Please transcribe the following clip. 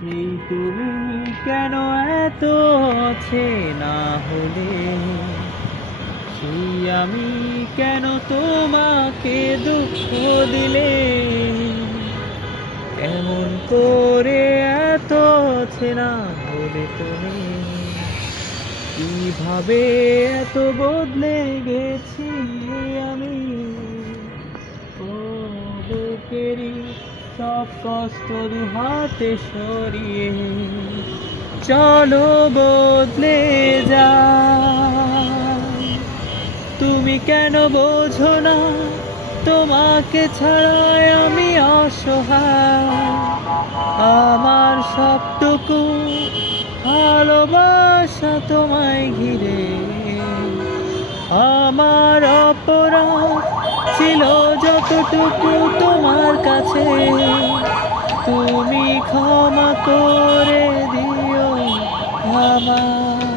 সেই তুমি কেন এত অচেনা হলে, সেই আমি কেন তোমাকে দুঃখ দিলে, কেমন করে এত অচেনা হলে তুমি, কিভাবে এত বদলে গেছি আমি। ও বুকেরই সব কষ্ট দু হাতে সরিয়ে চলো বদলে যাই। তুমি কেন বোঝো না তোমাকে ছাড়াই আমি অসহায়, আমার সবটুকু ভালোবাসা তোমায় ঘিরে। আমার অপরাধ ছিল যতটুকু তোমার কাছে, তুমি ক্ষমা করে দিও আমায়।